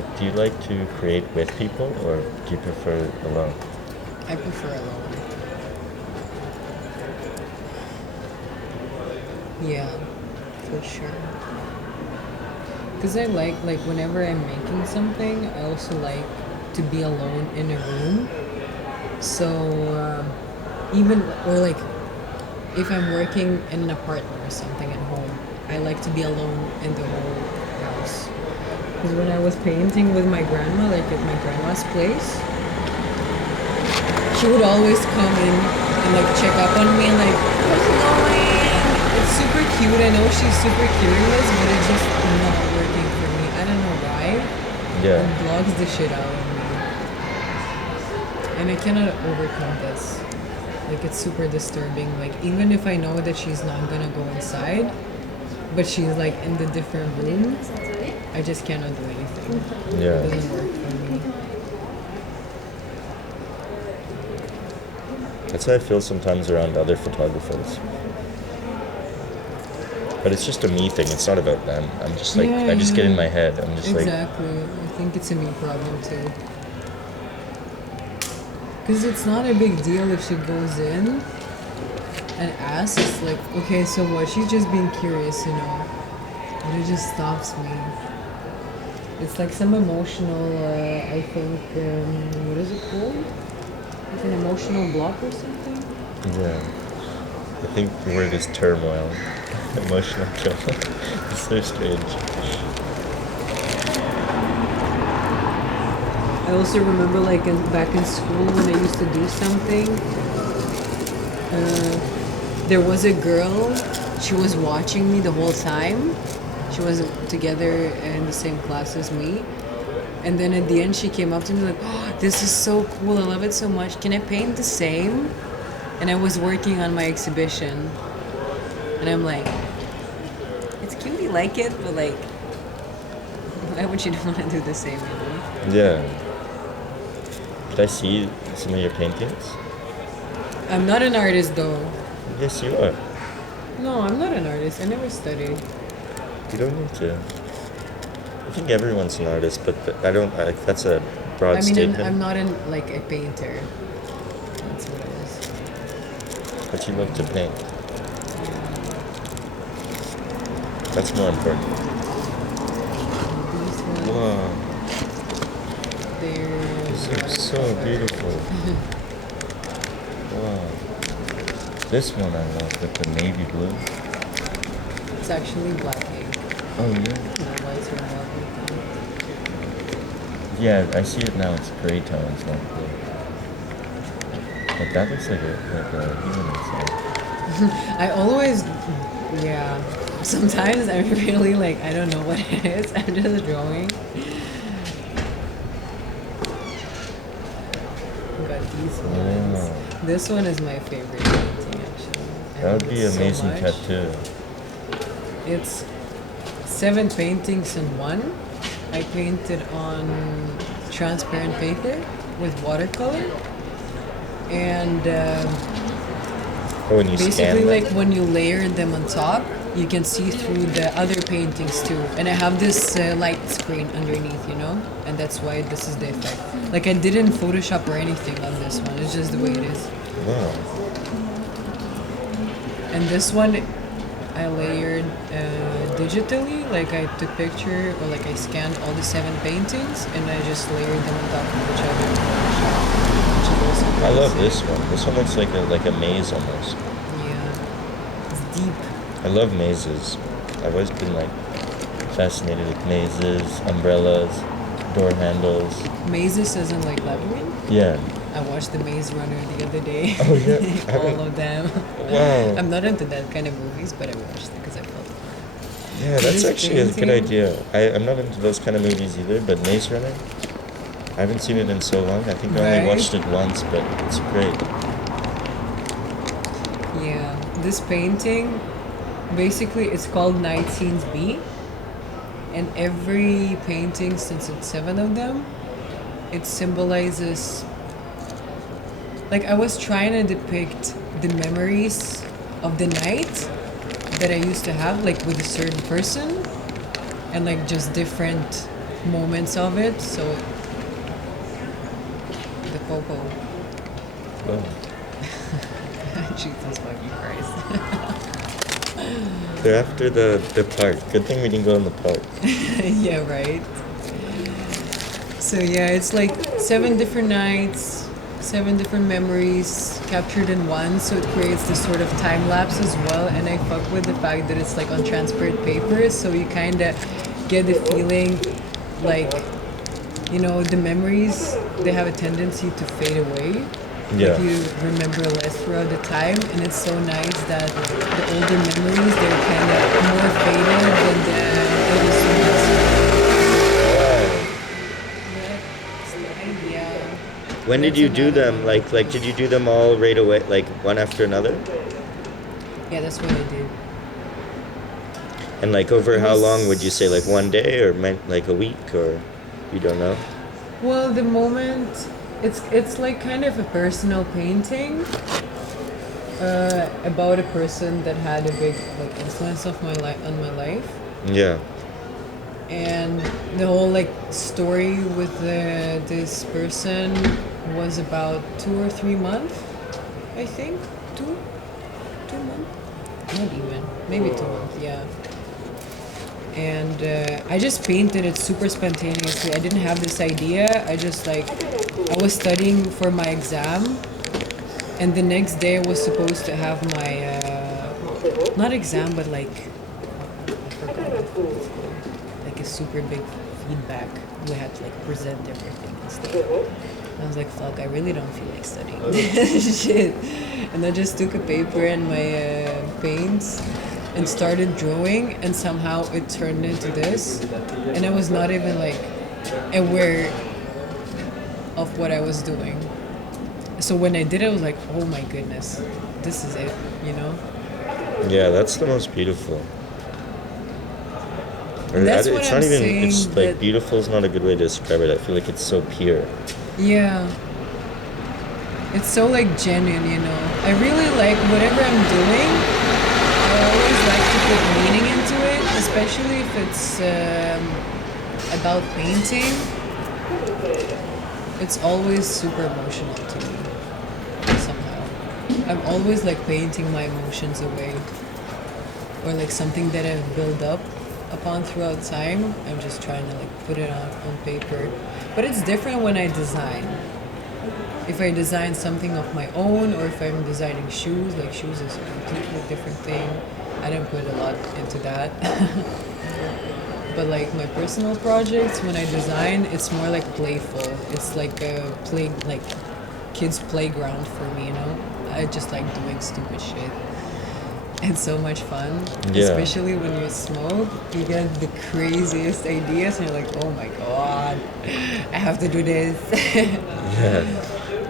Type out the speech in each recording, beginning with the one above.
Like, do you like to create with people, or do you prefer alone? I prefer alone. Yeah, for sure. Because I like whenever I'm making something, I also like to be alone in a room. So even or like if I'm working in an apartment or something at home, I like to be alone in the whole house. Because when I was painting with my grandma, like at my grandma's place, she would always come in and like check up on me and like, how's it going? It's super cute. I know she's super curious, but it's just not working for me. I don't know why. Yeah. It blocks the shit out of me. And I cannot overcome this. Like it's super disturbing. Like even if I know that she's not gonna go inside, but she's like in the different room, I just cannot do anything. Yeah. It doesn't work for me. That's how I feel sometimes around other photographers. But it's just a me thing. It's not about them. I'm just like, Yeah, I just get in yeah. my head. I'm just like, Exactly. I think it's a me problem too. Because it's not a big deal if she goes in and asks, like, okay, so what? She's just being curious, you know. And it just stops me. It's like some emotional, I think, what is it called? Like an emotional block or something? yeah. I think the word is turmoil. Emotional turmoil. It's so strange. I also remember, like, back in school when I used to do something, there was a girl, she was watching me the whole time. She was together in the same class as me. And then at the end, she came up to me like, "Oh, this is so cool! I love it so much. Can I paint the same?" And I was working on my exhibition, and I'm like, "It's cute, you like it, but like, why would you want to do the same?" You know? Yeah. Did I see some of your paintings? I'm not an artist though. Yes, you are. No, I'm not an artist. I never studied. You don't need to. I think everyone's an artist, but I don't. That's a broad I mean, statement. I'm not like a painter. That's what it is. But you love to paint. That's more important. These ones, Wow, they're these are so watercolor. beautiful. Wow. This one I love with the navy blue. It's actually black ink. Oh yeah. The lights are black ink. Yeah, I see it now. It's gray tones, not blue. But that looks like a human inside. I always, yeah. Sometimes I'm really like, I don't know what it is. I'm just drawing. But these ones, Wow. this one is my favorite painting actually. I That love would be it an so amazing much. tattoo. It's 7 paintings in one. I painted on transparent paper with watercolor. And Oh, when you basically, scan like them? when you layer them on top, you can see through the other paintings too. And I have this light screen underneath, you know? And that's why this is the effect. Like I didn't Photoshop or anything on this one. It's just the way it is. Wow. And this one, I layered digitally. Like I took picture or like I scanned all the 7 paintings and I just layered them on top of each other. Which is also I love pretty this one. This one looks like a maze almost. sick. Yeah, it's deep. I love mazes. I've always been like fascinated with mazes, umbrellas, door handles. Mazes isn't like labyrinth. Yeah. I watched The Maze Runner the other day. Oh yeah. All of them. Wow. I'm not into that kind of movies, but I watched it because I felt fun. Yeah, that's This actually a good painting- idea. I'm not into those kind of movies either, but Maze Runner, I haven't seen it in so long. I think I only Right? watched it once, but it's great. Yeah, this painting, basically, it's called Night Scenes B, and every painting, since it's 7 of them, it symbolizes. Like I was trying to depict the memories of the night that I used to have, like with a certain person, and like just different moments of it. So the popo. Oh. Jesus fucking Christ. They're after the park. Good thing we didn't go in the park. Yeah, right. So yeah, it's like 7 different nights, 7 different memories captured in one. So it creates this sort of time lapse as well. And I fuck with the fact that it's like on transparent paper, so you kind of get the feeling like, you know, the memories, they have a tendency to fade away. Yeah. Like you remember less throughout the time, and it's so nice that the older memories, they're kind of more faded than the early ones. That's the idea. When did That's you do another them? one. Like did you do them all right away, like one after another? Yeah, that's what I did. And like over It how was- long would you say? Like one day or like a week, or you don't know? Well, the moment, it's like kind of a personal painting about a person that had a big like influence of my life on my life. Yeah. And the whole like story with this person was about 2 or 3 months, I think. 2 months, not even, maybe 2 months. Yeah. And I just painted it super spontaneously. I didn't have this idea. I just like, I was studying for my exam, and the next day I was supposed to have my not exam, but like, I forgot what it's called. Like a super big feedback. We had to like present everything and stuff. And I was like, fuck, I really don't feel like studying this shit. And I just took a paper and my paints and started drawing, and somehow it turned into this. And I was not even like aware of what I was doing. So when I did it, I was like, oh my goodness, this is it, you know? Yeah, that's the most beautiful. Or That's it's what not I'm even. saying, It's like that- beautiful is not a good way to describe it. I feel like it's so pure. Yeah. It's so like genuine, you know. I really like whatever I'm doing. I always like to put meaning into it, especially if it's about painting. It's always super emotional to me, somehow. I'm always like painting my emotions away, or like something that I've built up upon throughout time. I'm just trying to like put it on paper. But it's different when I design. If I design something of my own, or if I'm designing shoes, like shoes is a completely different thing. I don't put a lot into that. But like my personal projects, when I design, it's more like playful. It's like a like kids' playground for me, you know. I just like doing stupid shit. It's so much fun, Yeah. especially when you smoke. You get the craziest ideas, and you're like, "Oh my god, I have to do this." Yeah.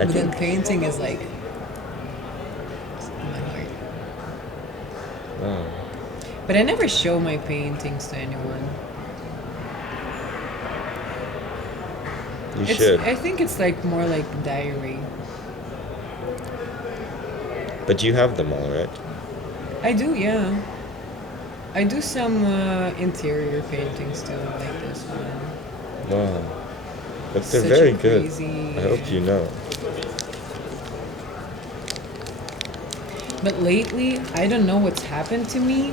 I But then think. painting is like my heart. Wow. But I never show my paintings to anyone. You It's, should. I think it's like more like diary. But you have them all, right? I do, yeah. I do some interior paintings too, like this one. Wow. But they're Such a very good. crazy- I hope you know. But lately, I don't know what's happened to me.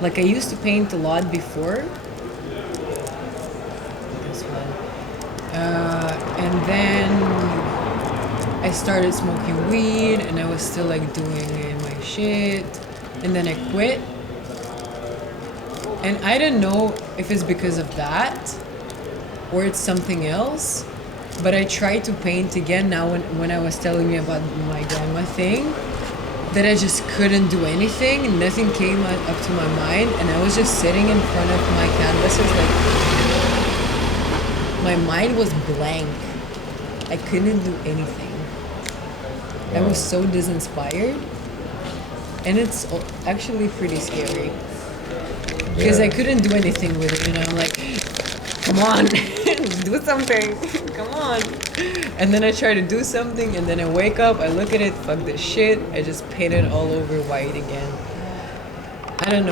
Like I used to paint a lot before. This one. And then I started smoking weed, and I was still like doing my shit. And then I quit. And I don't know if it's because of that or it's something else. But I tried to paint again now when I was telling you about my grandma thing, that I just couldn't do anything. Nothing came up to my mind, and I was just sitting in front of my canvases like my mind was blank. I couldn't do anything. I was so disinspired, and it's actually pretty scary because I Yeah. couldn't do anything with it. You know, I'm like, come on, do something, come on. And then I try to do something, and then I wake up, I look at it, fuck this shit. I just paint it all over white again. I don't know.